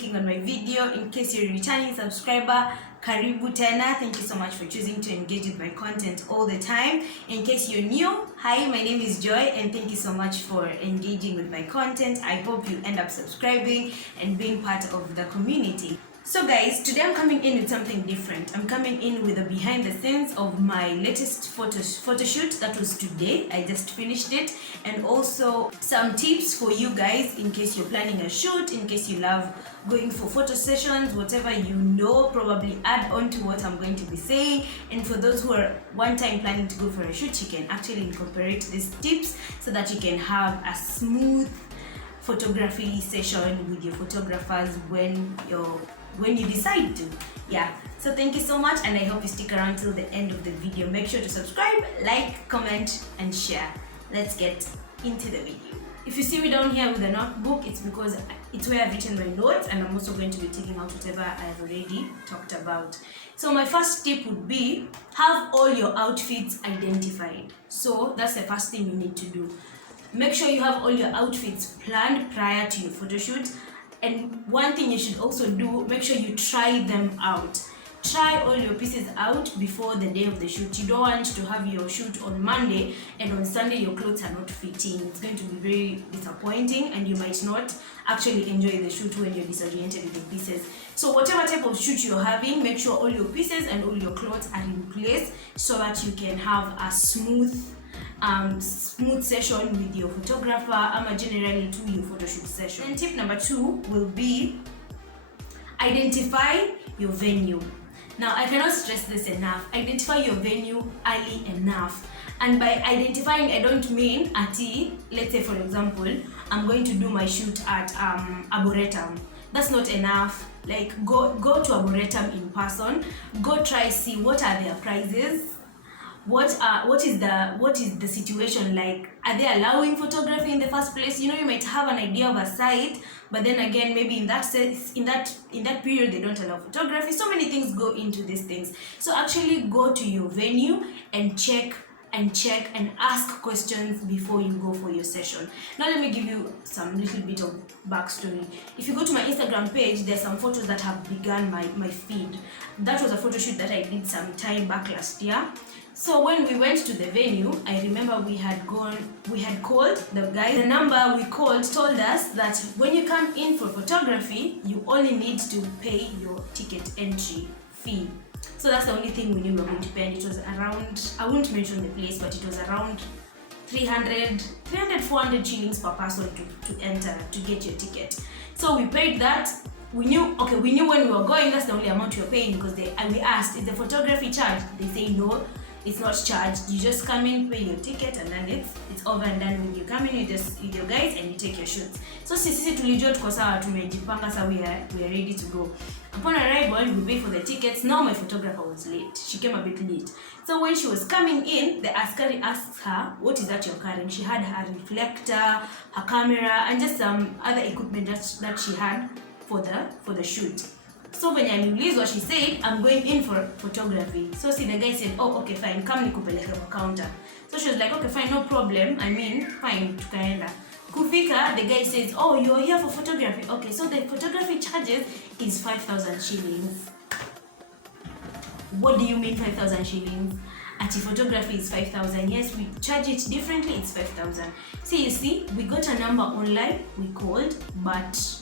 clicking on my video. In case you're a returning subscriber, karibu tena. Thank you so much for choosing to engage with my content all the time. In case you're new, hi, my name is Joy, and thank you so much for engaging with my content. I hope you end up subscribing and being part of the community. So guys, today I'm coming in with something different. I'm coming in with a behind the scenes of my latest photo shoot. That was today. I just finished it, and also some tips for you guys in case you're planning a shoot, in case you love going for photo sessions, whatever you know, probably add on to what I'm going to be saying. And for those who are one time planning to go for a shoot, you can actually incorporate these tips so that you can have a smooth photography session with your photographers when you decide to. Yeah, so thank you so much, and I hope you stick around till the end of the video. Make sure to subscribe, like, comment, and share. Let's get into the video. If you see me down here with a notebook, it's because it's where I've written my notes, and I'm also going to be taking out whatever I've already talked about. So my first tip would be, have all your outfits identified. So that's the first thing you need to do. Make sure you have all your outfits planned prior to your photo shoot. And one thing you should also do, make sure you try them out. Try all your pieces out before the day of the shoot. You don't want to have your shoot on Monday and on Sunday your clothes are not fitting. It's going to be very disappointing, and you might not actually enjoy the shoot when you're disoriented with the pieces. So whatever type of shoot you're having, make sure all your pieces and all your clothes are in place so that you can have a smooth session with your photographer, or generally to your photo shoot session. And tip number 2 will be identify your venue. Now, I cannot stress this enough. Identify your venue early enough. And by identifying, I don't mean let's say for example, I'm going to do my shoot at Arboretum. That's not enough. Like, go to Arboretum in person. Go try see what are their prices. What is the situation like? Are they allowing photography in the first place? You know, you might have an idea of a site, but then again, maybe in that period they don't allow photography. So many things go into these things. So actually go to your venue and check and ask questions before you go for your session. Now let me give you some little bit of backstory. If you go to my Instagram page, there's some photos that have begun my feed. That was a photo shoot that I did some time back last year. So when we went to the venue, I remember we had called the guy. The number we called told us that when you come in for photography, you only need to pay your ticket entry fee. So that's the only thing we knew we were going to pay, and it was around, I won't mention the place, but it was around 300, 400 shillings per person to enter, to get your ticket. So we paid that. We knew when we were going, that's the only amount we were paying, because we asked, is the photography charged? They say no, it's not charged. You just come in, pay your ticket, and then it's over and done with. You come in, you just with your guys, and you take your shoots. So sisi tulijua tuko sawa, tumejipanga, so we are ready to go. Upon arrival, we paid for the tickets. Now my photographer was late. She came a bit late. So when she was coming in, the askari asked her, what is that you're carrying? She had her reflector, her camera, and just some other equipment that she had for the shoot. So when aliulizwa, she said, I'm going in for photography. So the guy said, oh, okay, fine, come nikupeleke kwa counter. So she was like, okay, fine, no problem. I mean, fine, tukaenda. Kufika, the guy says, oh, you're here for photography. Okay, so the photography charges is 5,000 shillings. What do you mean 5,000 shillings? Ati photography is 5,000. Yes, we charge it differently, it's 5,000. So you see, we got a number online, we called, but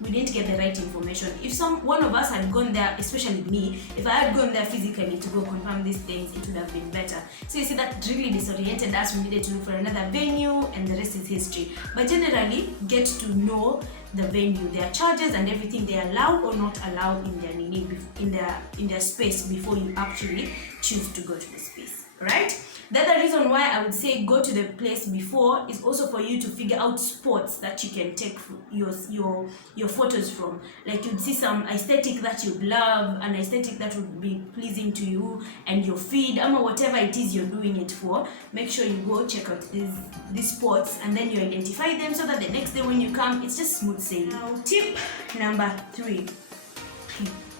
we didn't get the right information. If one of us had gone there, especially me, if I had gone there physically to go confirm these things, it would have been better. So you see, that really disoriented us. We needed to look for another venue, and the rest is history. But generally, get to know the venue, their charges and everything they allow or not allow in their space before you actually choose to go to the space, right? The other reason why I would say go to the place before is also for you to figure out spots that you can take your photos from. Like, you'd see some aesthetic that you'd love, an aesthetic that would be pleasing to you and your feed, or whatever it is you're doing it for. Make sure you go check out these spots, and then you identify them so that the next day when you come, it's just smooth sailing. Now, tip number 3.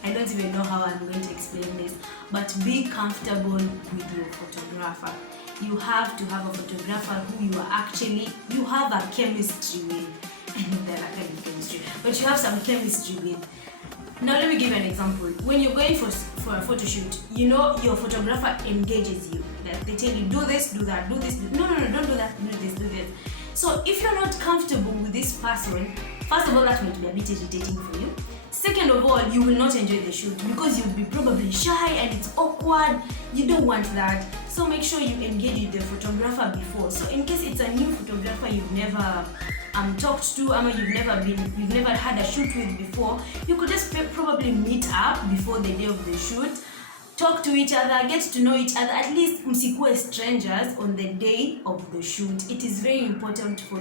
I don't even know how I'm going to explain this, but be comfortable with your photographer. You have to have a photographer who you have a chemistry with. and if they're lacking in chemistry, but you have some chemistry with. Now let me give you an example. When you're going for a photo shoot, you know your photographer engages you. That they tell you, do this, do that, do this. No, don't do that, do this, do this. So if you're not comfortable with this person, first of all, that might be a bit irritating for you. Second of all, you will not enjoy the shoot because you'll be probably shy and it's awkward. You don't want that. So make sure you engage with the photographer before. So in case it's a new photographer you've never talked to, or you've never had a shoot with before, you could just probably meet up before the day of the shoot. Talk to each other, get to know each other. At least msikuwe strangers on the day of the shoot. It is very important for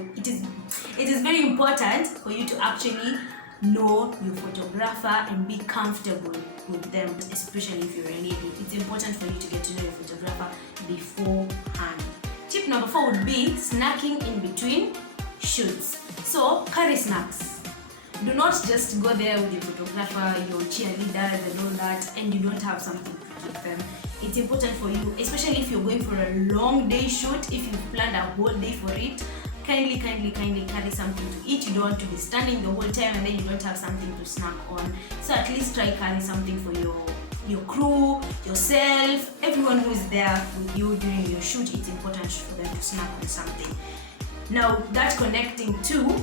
you to actually know your photographer and be comfortable with them, especially if you're a lady. It's important for you to get to know your photographer beforehand. Tip number 4 would be snacking in between shoots. So carry snacks. Do not just go there with your photographer, your cheerleaders and all that, and you don't have something to give them. It's important for you, especially if you're going for a long day shoot, if you've planned a whole day for it, kindly carry something to eat. You don't want to be standing the whole time and then you don't have something to snack on. So at least try carry something for your crew, yourself, everyone who is there with you during your shoot. It's important for them to snack on something. Now that connecting to,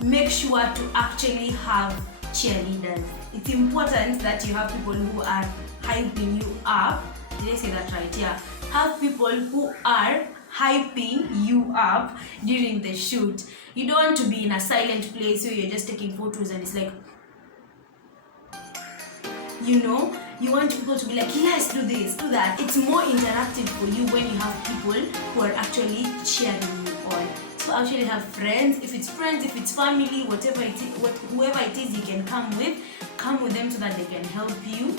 make sure to actually have cheerleaders. It's important that you have people who are hyping you up. Did I say that right? Yeah. Have people who are hyping you up during the shoot. You don't want to be in a silent place where you're just taking photos and it's like, you want people to be like, yes, do this, do that. It's more interactive for you when you have people who are actually cheering you on. So actually have friends, if it's family, whatever it is, whoever it is you can come with them so that they can help you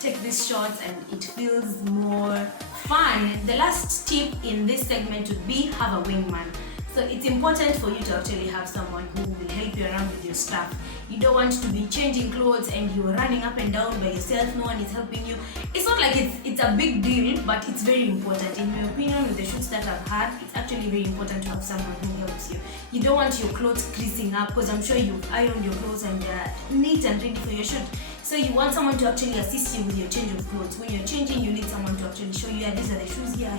take these shots and it feels more fun. The last tip in this segment would be have a wingman. So it's important for you to actually have someone who will help you around with your stuff. You don't want to be changing clothes and you're running up and down by yourself, no one is helping you. It's not like it's a big deal, but it's very important. In my opinion, with the shoots that I've had, it's actually very important to have someone who helps you. You don't want your clothes creasing up because I'm sure you've ironed your clothes and they're neat and ready for your shoot. So you want someone to actually assist you with your change of clothes. When you're changing, you need someone to actually show you, yeah, these are the shoes, here.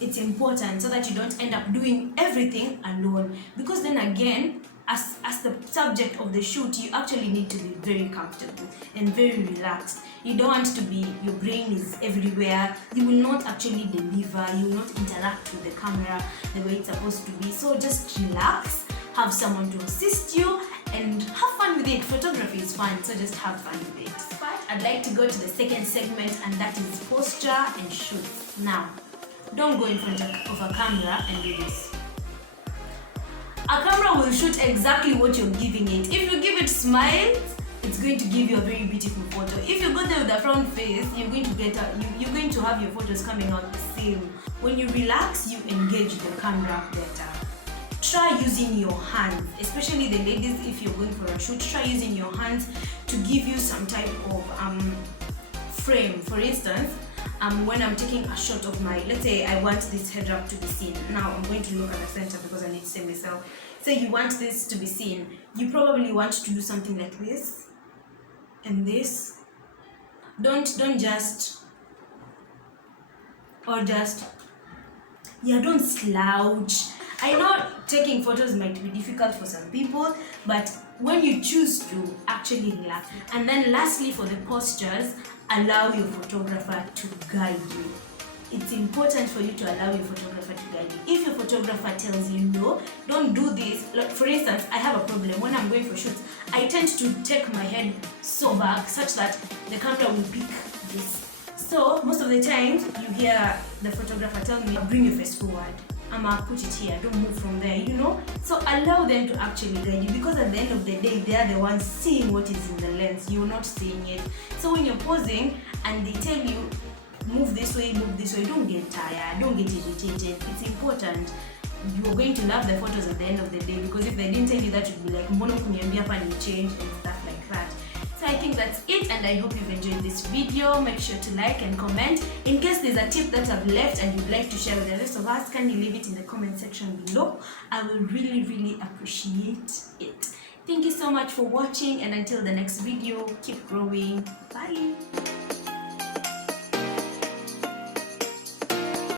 It's important so that you don't end up doing everything alone. Because then again, as the subject of the shoot, you actually need to be very comfortable and very relaxed. You don't want to be, your brain is everywhere. You will not actually deliver, you will not interact with the camera the way it's supposed to be. So just relax, have someone to assist you, and have fun with it. Photography is fun, so just have fun with it. But I'd like to go to the second segment, and that is posture and shoots. Now, don't go in front of a camera and do this. A camera will shoot exactly what you're giving it. If you give it smiles, it's going to give you a very beautiful photo. If you go there with a front face, you're going to have your photos coming out the same. When you relax, you engage the camera better. Try using your hands, especially the ladies. If you're going for a shoot, try using your hands to give you some type of frame. For instance, when I'm taking a shot of let's say I want this head wrap to be seen. Now I'm going to look at the center because I need to see myself. Say you want this to be seen. You probably want to do something like this and this. Don't slouch. I know taking photos might be difficult for some people, but when you choose to actually relax. And then lastly, for the postures, allow your photographer to guide you. It's important for you to allow your photographer to guide you. If your photographer tells you no, don't do this. Like for instance, I have a problem when I'm going for shoots. I tend to take my head so back such that the camera will pick this. So most of the times you hear the photographer tell me, bring your face forward. Put it here, don't move from there, So allow them to actually guide you, because at the end of the day, they are the ones seeing what is in the lens. You're not seeing it. So when you're posing and they tell you, move this way, don't get tired, don't get irritated. It's important. You're going to love the photos at the end of the day, because if they didn't tell you that, you'd be like, mbono kuniambia hapa ni change and stuff like that. So I think think that's it, and I hope you've enjoyed this video. Make sure to like and comment. In case there's a tip that I've left and you'd like to share with the rest of us, can you leave it in the comment section below? I will really appreciate it. Thank you so much for watching, and until the next video, keep growing. Bye.